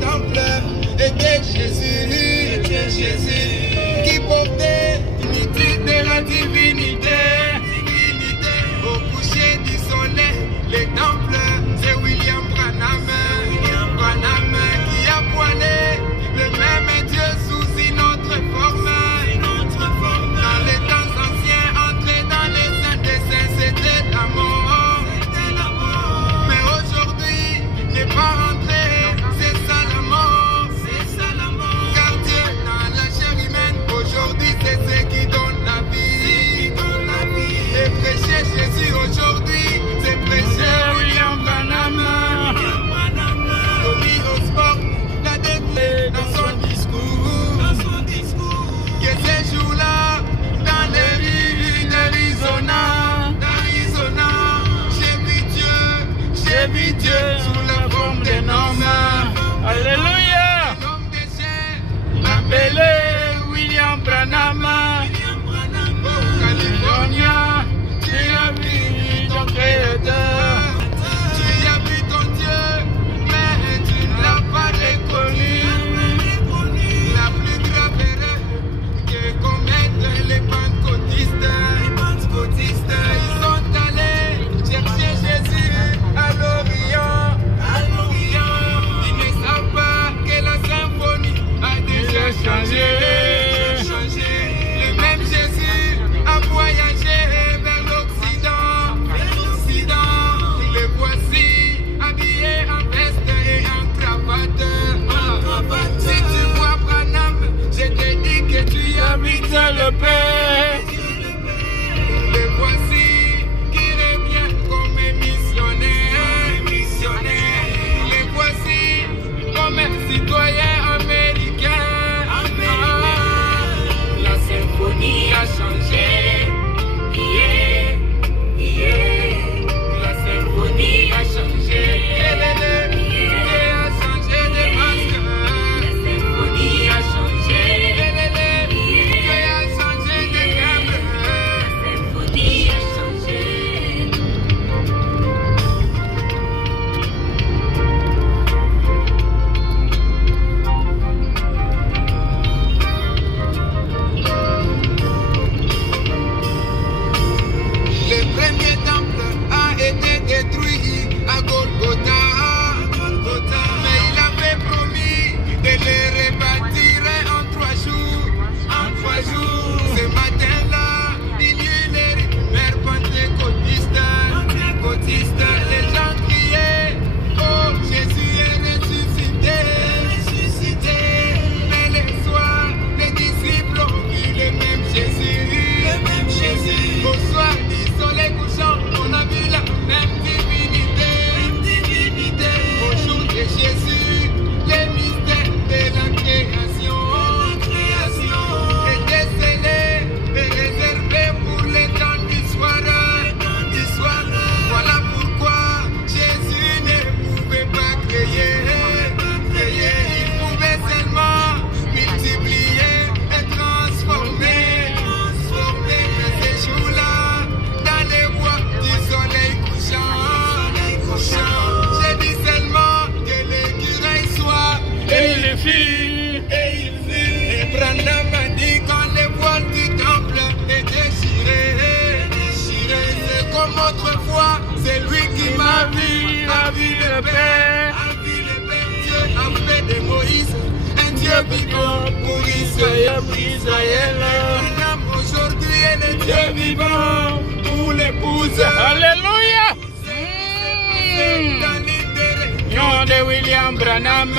temple était Jésus, qui portait l'unité de la divinité. Au coucher du soleil, les temples, c'est William Branham qui a poilé le même Dieu sous une autre forme. Dans les temps anciens, entrer dans les saints des saints, c'était la mort. Mais aujourd'hui, n'est pas entré, c'est ça la mort. Car Dieu dans la chair humaine, aujourd'hui c'est ce qui donne la vie. Et prêcher Jésus aujourd'hui, c'est prêcher William Branham. Tony Osborne l'a déclaré dans son discours. Que ces jours-là, dans les rues d'Arizona, j'ai vu Dieu sous la forme d'un homme. Alléluia. L'homme des chair, appelé William Branham. Au California, tu as vu ton créateur. Tu as vu ton Dieu, mais tu ne l'as pas reconnu. La plus grave erreur que commettent les pentecôtistes, ils sont allés chercher Jésus à l'Orient. Ils ne savent pas que la symphonie a déjà changé. Le même Jésus a voyagé vers l'Occident. Les voici habillés en veste et en cravate. Si tu vois Branham, je te dis que tu habites le Père. Les voici qui reviennent comme missionnaires. Les voici comme citoyens américains. La symphonie a changé. La symphonie a changé. Dieu a changé de masque. La symphonie a changé. Dieu a changé de câble. La symphonie a changé. Le premier temple a été détruit à Golgotha. Mais il avait promis de le rebâtir en 3 jours. Ce matin-là, il y eut les rumeurs pentecôtistes. Les gens criaient, oh, Jésus est ressuscité. Mais le soir, les disciples ont vu le même Jésus. Au soir du soleil couchant, on a vu la même divinité. Au jour de Jésus, les mystères de la création étaient scellés et réservés pour les temps du soir. Voilà pourquoi Jésus ne pouvait pas créer. Il pouvait seulement multiplier et transformer. Mais ces jours-là, dans les voies du soleil couchant, j'ai dit seulement que l'écureuil soit. Et il le fit. Et Branham a dit quand les voiles du temple est déchiré. C'est comme autrefois, c'est lui qui m'a vu le Père. Dieu a fait de Moïse un Dieu vivant pour Israël. Branham aujourd'hui est le Dieu vivant pour l'épouse. Alléluia. Nom de William Branham.